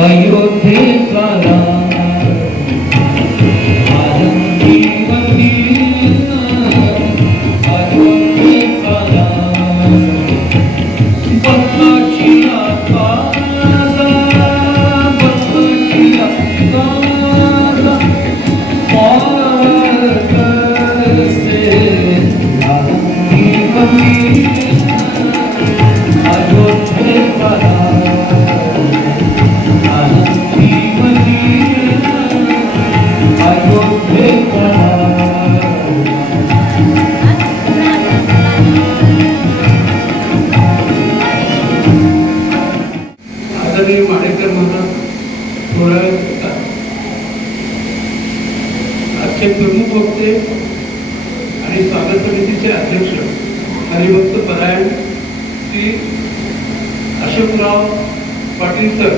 अयोध्येचा माडेकर म्हणून थोडं आजचे प्रमुख वक्ते आणि स्वागत समितीचे अध्यक्ष हरिभक्त परायण श्री अशोकराव पाटील सर,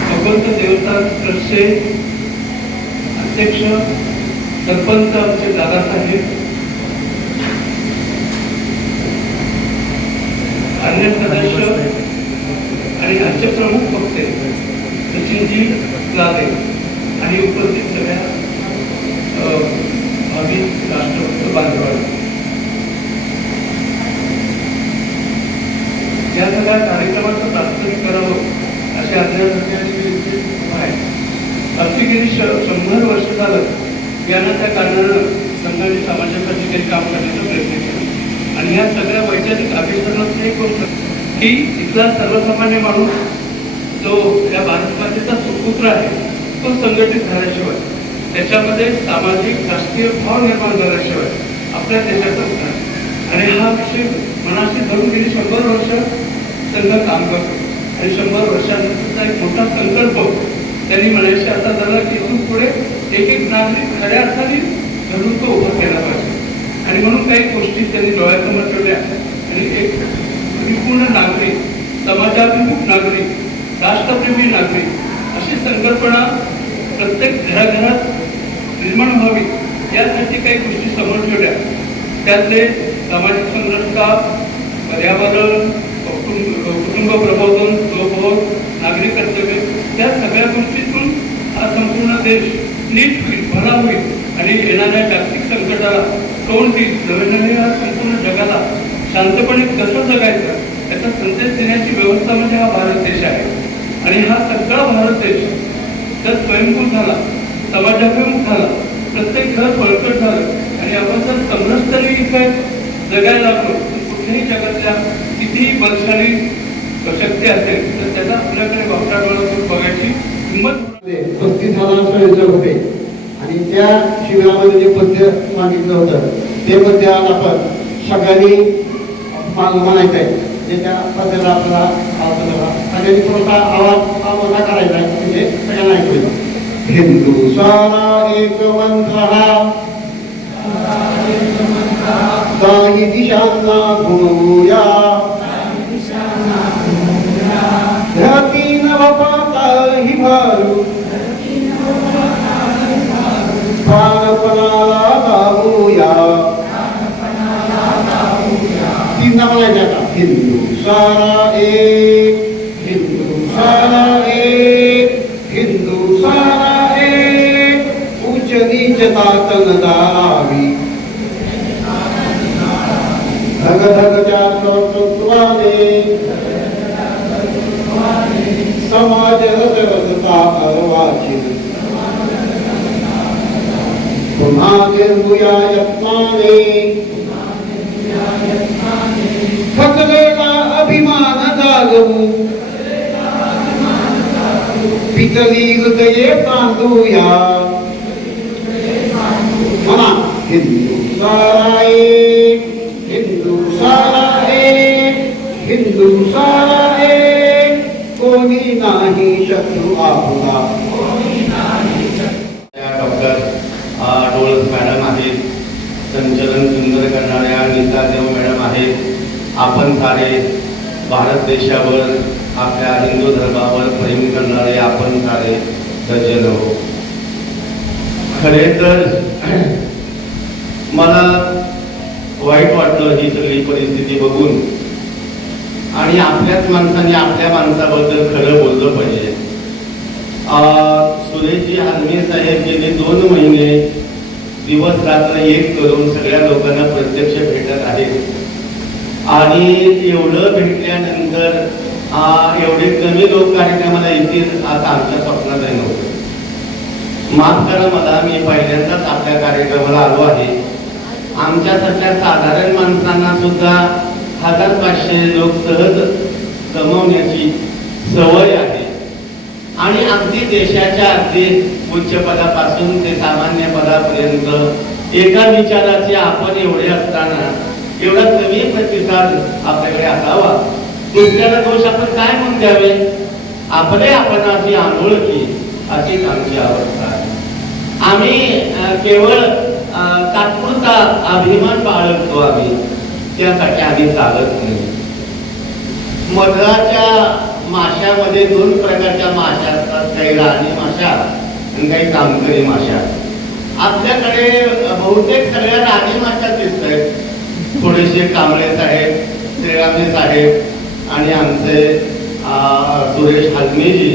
भगवंत देवस्थान ट्रस्टचे अध्यक्ष सरपंच आमचे दादासाहेब, अन्य सदस्य आणि आजचे प्रमुख वक्ते सचिनजी लादे आणि उपस्थित सगळ्या भाविक राष्ट्रभक्त बांधवांनो, या सगळ्या कार्यक्रमाचं प्रास्ताविक करावं अशी आज्ञा आहे. अगदी गेली 100 वर्ष झालं यांना त्या कारणानं संघाने समाजासाठी काही काम करण्याचा प्रयत्न केला आणि या सगळ्या वैचारिक अभिसरणाचं एक होतं की इथला सर्वसामान्य माणूस जो या भारत मातेचा सुपुत्र आहे तो संघटित झाल्याशिवाय, त्याच्यामध्ये सामाजिक राष्ट्रीय भाव निर्माण झाल्याशिवाय आपल्या देशाचा उद्धार आणि हा विषय मनाशी धरून गेली 100 वर्ष संघ काम करतो आणि 100 वर्षानंतरचा एक मोठा संकल्प त्यांनी म्हणायचे असा झाला की इथून पुढे एक नागरिक खऱ्या अर्थाने धरून तो उभा केला पाहिजे. आणि म्हणून काही गोष्टी त्यांनी डोळ्यासमोर ठेवल्या आणि एक परिपूर्ण नागरिक, समाजाभिमुख नागरिक, राष्ट्रप्रेमी नागरिक अशी संकल्पना प्रत्येक घराघरात निर्माण व्हावी यासाठी काही गोष्टी समोर ठेवल्या. त्यातले सामाजिक संरचना, पर्यावरण, कुटुंब प्रबोधन, स्वबोध, नागरिक कर्तव्य या सगळ्या गोष्टीतून हा संपूर्ण देश नीट होईल, भला होईल आणि येणाऱ्या जागतिक संकटाला तोंड देईल. नव्या संपूर्ण जगाला शांतपणे कसं जगायचं याचा संदेश देण्याची व्यवस्था म्हणजे हा भारत देश आहे. आणि हा सगळा भारत देश जर स्वयंभू झाला, समाजाभिमुख झाला, प्रत्येक घर बळकट झालं आणि आपण जर समरसतेने इथे जगायला लागलो तर कुठल्याही जगातल्या कितीही बलशाली शक्ती असेल तर त्याला आपल्याकडे वापरा डोळ्यातून बघायची हिंमत 35,000 स्वयंसेवक होते आणि त्या शिबिरामध्ये जे पद्य मागितलं होतं ते पद्य आज आपण सगळ्यांनी म्हणायचं आहे. त्या पद्याला आपला सगळ्यांनी थोडासा आवाज करायचा आहे म्हणजे सगळ्यांना ऐकूया. हिंदू सारा एक मंत्र हा काही दिशांना घुमवूया, धरती नवपाताही भारू प्राणपणाला गाऊया. तीनदा म्हणायचं आता. हिंदू सारा एक, हिंदू सारा एक, हिंदू सारा एक, उच्च नीचता तन दारावी, धग धगच्या कर्तृत्वाने समाज रसरसता अर्वाचीन, पुन्हा निर्भूया यत्नाने थकलेला अभिमान जागवू, पिकली हृदये तांदूया. म्हणा. हिंदू सारा एक, हिंदू सारा एक, हिंदू सारा एक, कोणी नाही शत्रू आपला, आपण सारे भारत देशावर आपल्या हिंदू धर्मावर प्रेम करणारे आपण सारे सज्जन हो. खरे तर मला वाईट वाटलं ही सगळी परिस्थिती बघून, आणि आपल्याच माणसाने आपल्या माणसाबद्दल खरं बोललं पाहिजे. सुरेशजी हालमे साहेब गेले 2 महिने दिवस रात्र एक करून सगळ्या लोकांना प्रत्यक्ष भेटत आहेत, आणि एवढं भेटल्यानंतर एवढे कमी लोक कार्यक्रमाला येतील आता आमच्या स्वप्नातही नव्हतं. माफ करा मला, मी पहिल्यांदाच आपल्या कार्यक्रमाला आलो आहे. आमच्यासारख्या साधारण माणसांना सुद्धा 1500 लोक सहज जमवण्याची सवय आहे, आणि अगदी देशाच्या अगदी उच्च पदापासून ते सामान्य पदापर्यंत एका विचाराचे आपण एवढे असताना एवढा कमी प्रतिसाद आपल्याकडे असावा. दुसऱ्याला दोष आपण काय म्हणून द्यावे? आपण अशी अनोळखी अशीच आमची अवस्था आहे. आम्ही केवळ तात्पुरता अभिमान बाळगतो, आम्ही त्यासाठी आम्ही चालत नाही. मधाच्या माशामध्ये 2 प्रकारच्या माशा असतात, काही राणी माशा आणि काही कामकरी माशा. आपल्याकडे बहुतेक सगळ्या राणी माशा दिसत आहेत. थोडेसे कांबळे साहेब, श्रीरामजी साहेब आणि आमचे सुरेश हालमेजी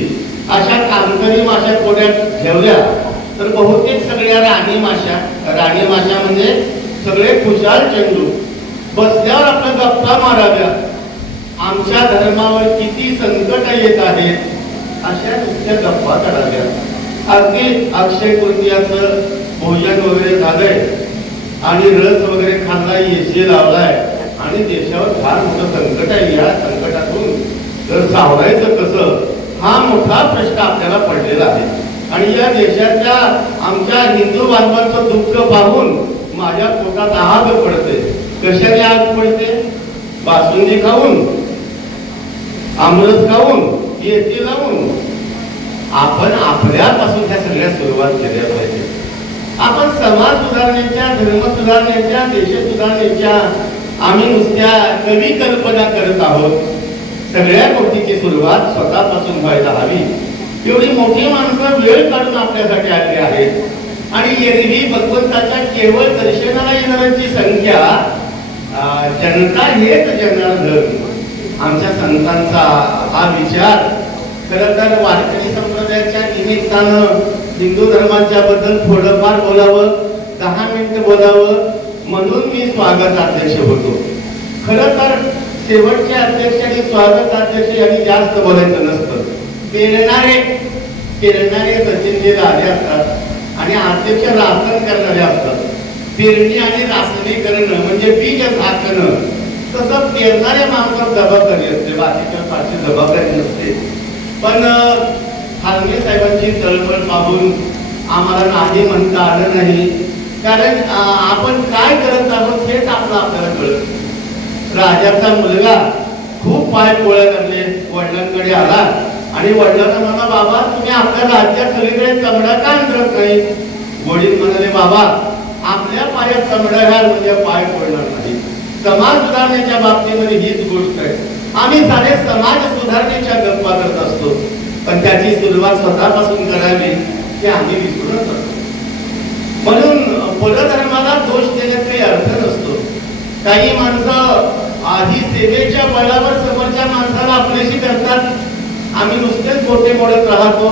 अशा कामकरी माशा पुण्यात ठेवल्या तर बहुतेक सगळ्या राणी माशा म्हणजे सगळे खुशाल चेंडू बसल्यावर आपल्या गप्पा माराव्या. आमच्या धर्मावर किती संकट येत आहेत अशा नुसत्या गप्पा काढाव्या. अगदी अक्षय तृतीयाचं भोजन वगैरे झालंय आणि रस वगैरे खाल्ला, येशी लावलाय आणि देशावर फार मोठं संकट आहे. या संकटातून तर सावरायचं कसं हा मोठा प्रश्न आपल्याला पडलेला आहे. आणि या देशाच्या आमच्या हिंदू बांधवांचं दुःख पाहून माझ्या पोटात आग पडते. कशाने आग पडते? बासुंदी खाऊन, आमरस खाऊन, येते लावून. आपण आपल्यापासून ह्या सगळ्या सुरुवात केल्या पाहिजे. आपण समाज सुधारण्याच्या, धर्म सुधारण्याच्या, देश सुधारण्याच्या आम्ही नुसत्या कवी कल्पना करत आहोत. सगळ्या गोष्टीची सुरुवात स्वतःपासून व्हायला हवी. एवढी मोठी माणसं वेळ काढून आपल्यासाठी आलेली आहेत, आणि एरवी भगवंताच्या केवळ दर्शनाला येणाऱ्यांची संख्या जनता हेच जनार्दन. आमच्या संतांचा हा विचार खरं तर वारकरी संप्रदायाच्या निमित्तानं हिंदू धर्माच्या बद्दल थोडंफार बोलावं, 10 मिनिटं बोलावं म्हणून मी स्वागताध्यक्ष होतो. खरं तर शेवटचे अध्यक्ष आणि स्वागताध्यक्ष यांनी जास्त बोलायचं नसतं. पेरणारे सचिनजी राजे असतात आणि अध्यक्ष राखण करणारे असतात. पेरणी आणि राखणी करणं म्हणजे बीज झाकणं, तसं पेरणाऱ्या माणसावर जबाबदारी असते, बाकीच्या फारशी जबाबदारी नसते. पण हालमे साहेबांची तळमळ पाहून आम्हाला नाही म्हणता आलं नाही, कारण आपण काय करत आहोत हेच आपल्याला कळत. राजाचा मुलगा खूप पाय पोळ्या लागले, वडिलांकडे आला आणि वडिलांना म्हणा, बाबा तुम्ही आपल्या राज्यात सगळीकडे चमडा का अंतरत नाही? वडील म्हणाले, बाबा आपल्या पायात चमडा घाल म्हणजे पाय पोळणार नाही. समाज सुधारण्याच्या बाबतीमध्ये हीच गोष्ट आहे. आम्ही सारे समाज सुधारण्याच्या गप्पा करत असतो, पण त्याची सुरुवात स्वतःपासून करावी हे आम्ही विसरून असतो. म्हणून परधर्माला दोष देण्यात काही अर्थ नसतो. काही माणसं आधी सेवेच्या बळावर समोरच्या माणसाला आपल्याशी करतात. आम्ही नुसतेच गोटे मोडत राहतो.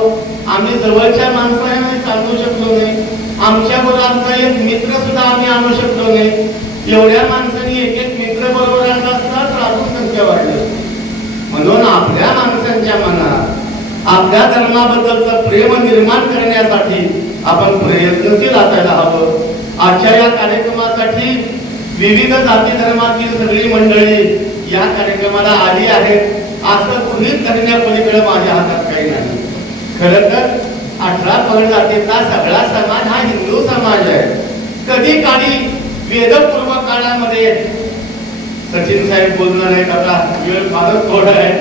आम्ही जवळच्या माणसाने सांगू शकलो नाही. आमच्या बरोबर आमचा एक मित्र सुद्धा आम्ही आणू शकलो नाही. एवढ्या माणसांनी एक मित्र बरोबर आणला असता तर अजून संख्या वाढली. म्हणून आपल्या माणसांच्या मनात आपल्या धर्माबद्दलचं प्रेम निर्माण करण्यासाठी आपण प्रयत्नशील असायला हवं. आजच्या या कार्यक्रमासाठी विविध जाती धर्मातील सगळी मंडळी या कार्यक्रमाला आली आहेत असं गृहीत धरण्यापलीकडे माझ्या हातात काही नाही. खरं तर 18 पगड जातीचा सगळा समाज हा हिंदू समाज आहे. कधी काळी वेदपूर्व काळामध्ये सचिन साहेब बोलणार आहेत, आता वेळ फारच थोडा आहे.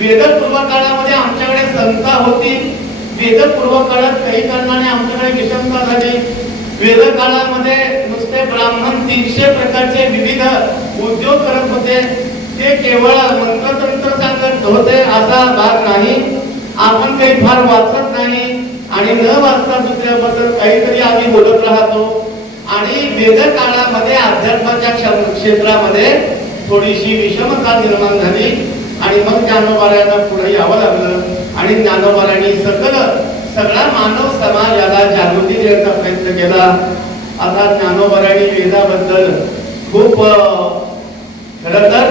वेदपूर्व काळामध्ये आमच्याकडे संस्था होती. वेदपूर्व काळात काही कारणाने आमच्याकडे विषमता झाली. वेद काळामध्ये नुसते ब्राह्मण 300 प्रकारचे विविध उद्योग करत होते. ते केवळ मंत्रतंत्र सांगत होते असा भाग नाही. आपण काही फार वाचत नाही आणि न वाचता दुसऱ्याबद्दल काहीतरी आम्ही बोलत राहतो. आणि वेद काळामध्ये अध्यात्माच्या क्षेत्रामध्ये थोडीशी विषमता निर्माण झाली आणि मग ज्ञानोबाऱ्यांना पुढे यावं लागलं आणि ज्ञानोबाऱ्यांनी सगळा मानव समाज याला जागृती देण्याचा प्रयत्न केला. आता ज्ञानोबाऱ्यांनी वेदाबद्दल खूप खरं तर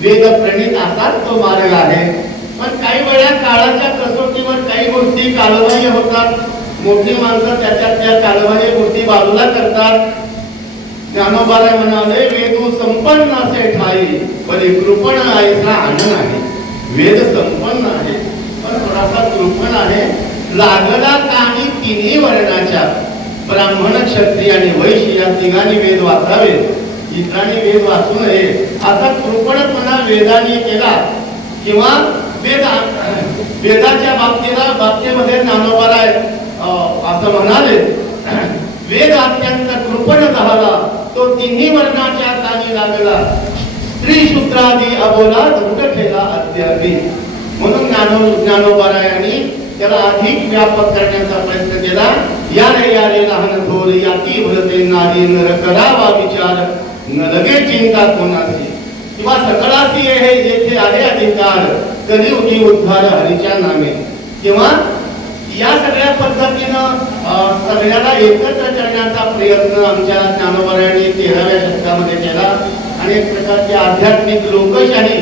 वेद प्रणित असाच तो मार्ग आहे. पण काही वेळा काळाच्या कसोटीवर काही गोष्टी कालबाह्य होतात. मोठी माणसं त्या कालबाह्य गोष्टी बाजूला करतात. ज्ञानोबाराय म्हणाले वेदू संपन्न असे ठाई बरे कृपण ऐसा अन्न नाही. वेद संपन्न आहे पण थोडासा कृपण आहे. लागला कामी तिन्ही वर्णाच्या ब्राह्मण क्षत्रिय आणि वैश्य या तिघांनी वेद वाचावे. इतरांनी वेद वाचू नये असा कृपणपणा वेदांनी केला. किंवा वेदाच्या बाबतीमध्ये ज्ञानोबाराय असं म्हणाले वेद अत्यंत कृपण झाला तो तिन्ही वर्णाच्या कामी लागला. स्त्री शूद्रादी अबोला दृढ ठेला अद्यापि. म्हणून ज्ञानोबारायांनी त्याला अधिक व्यापक करण्याचा प्रयत्न केला. यारे यारे लहान थोर याती भरते नारी नर करावा विचार न लगे चिंता कोणाची. किंवा सकळासी हे जेथे आहे अधिकार कलियुगी उद्धार हरीच्या नामे. किंवा या सगळ्या पद्धतीनं सगळ्याला एकत्र करण्याचा प्रयत्न आमच्या ज्ञानोबारायांनी 13व्या शतकामध्ये केला. आणि एक प्रकारची आध्यात्मिक लोकशाही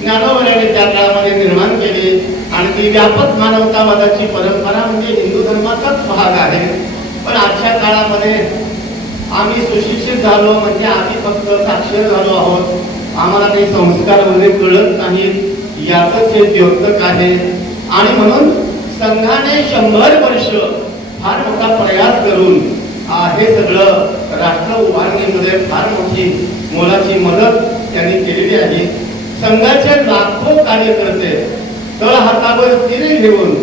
ज्ञानोबारायांनी त्या काळामध्ये निर्माण केली. आणि ती व्यापक मानवतावादाची परंपरा म्हणजे हिंदू धर्माचाच भाग आहे. पण आजच्या काळामध्ये आम्ही सुशिक्षित झालो म्हणजे आम्ही फक्त साक्षर झालो आहोत. आम्हाला काही संस्कार वगैरे कळत नाहीत याचंच हे द्योतक आहे. आणि म्हणून संघाने 100 वर्ष फार मोठा प्रयास करून हे सगळं राष्ट्र उभारणीमध्ये फार मोठी मोलाची मदत त्यांनी केलेली आहे. संघाचे लाखो कार्यकर्ते तळ हातावर तिरे घेऊन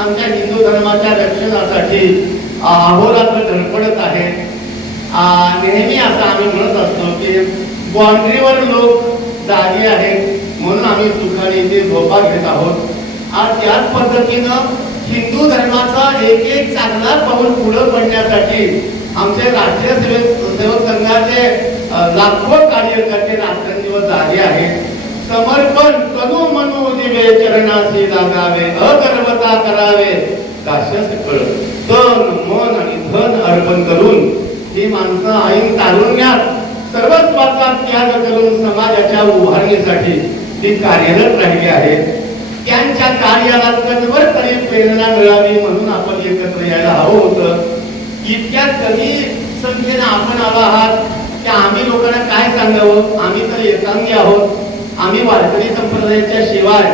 आमच्या हिंदू धर्माच्या रक्षणासाठी अहोरात्र धडपडत आहेत. नेहमी असं आम्ही म्हणत असतो की बाउंड्रीवर लोक जागे आहेत म्हणून आम्ही सुखाने इथे झोपा घेत आहोत. आज त्याच पद्धतीनं हिंदू धर्माचा एक चांगला पाऊल पुढे पडण्यासाठी आमचे राष्ट्रीय सेवक संघाचे लाखो कार्यकर्ते रात्रंदिवस जागे आहेत. समर्पण तनु मनो दिवे चरणाशी लागावे अगर्वता करावे काश्य सकळ तन मन आणि धन अर्पण करून ही माणसं ऐन तारुण्यात सर्वस्वाचा त्याग करून समाजाच्या उभारणीसाठी ती कार्यरत राहिली आहेत. त्यांच्या कार्याला कणभर तरी प्रेरणा मिळावी म्हणून आपण एकत्र यायला हवं होतं. इतक्या कमी संख्येने आपण आलो आहात की आम्ही लोकांना काय सांगावं. आम्ही तर एकांगी आहोत. आम्ही वारकरी संप्रदायाच्या शिवाय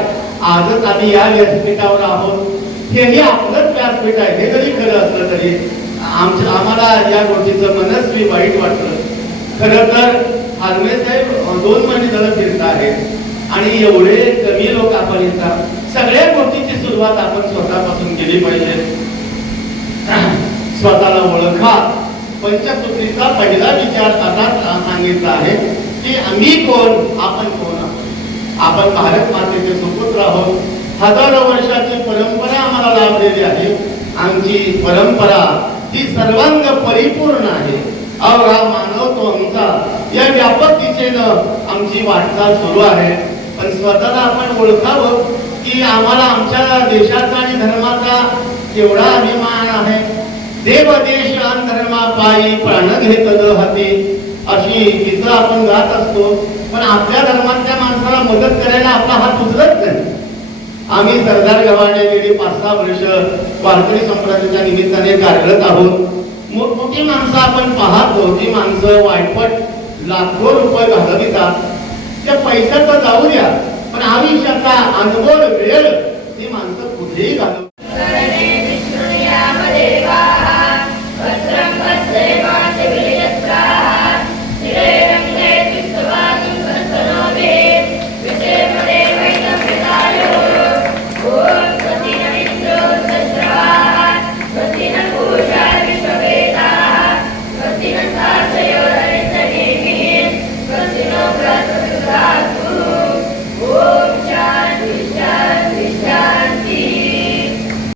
आजच आम्ही या व्यासपीठावर आहोत. हेही आपलंच व्यासपीठ आहे हे जरी खरं असलं तरी आम्हाला या गोष्टीचं मनस्वी वाईट वाटलं. खरं तर हालमे साहेब 2 महिने झालं फिरत आहेत आणि एवढे कमी लोक आपण येतात. सगळ्या गोष्टीची सुरुवात आपण स्वतःपासून केली पाहिजे. स्वतःला ओळखा. पंचसूत्रीचा पहिला विचार असा सांगितला आहे की आम्ही कोण आपण कोण आहोत. आपण भारत मातेचे सुपुत्र आहोत. हजारो वर्षाची परंपरा आम्हाला लाभलेली आहे. आमची परंपरा ही सर्वांग परिपूर्ण आहे. और हा मानव तो आमचा या व्यापक दिशेनं आमची वाटचाल सुरू आहे. पण स्वतःला आपण ओळखावं की आम्हाला आमच्या देशाचा आणि धर्माचा केवढा अभिमान आहे. देव देश आणि धर्मा पायी प्राण घेतद हाती अशी गीतं आपण गात असतो. पण आपल्या धर्मातल्या माणसाला मदत करायला आपला हात उचलत नाही. आम्ही सरदार गव्हाणे गेली 5-6 वर्ष वारकरी संप्रदायाच्या निमित्ताने कार्यरत आहोत. मोठी माणसं आपण पाहतो. ती माणसं वायपट लाखो रुपये घालवितात. त्या पैशाचं जाऊ द्या पण आयुष्याचा अनमोल वेळ ती माणसं कुठेही घालवतात.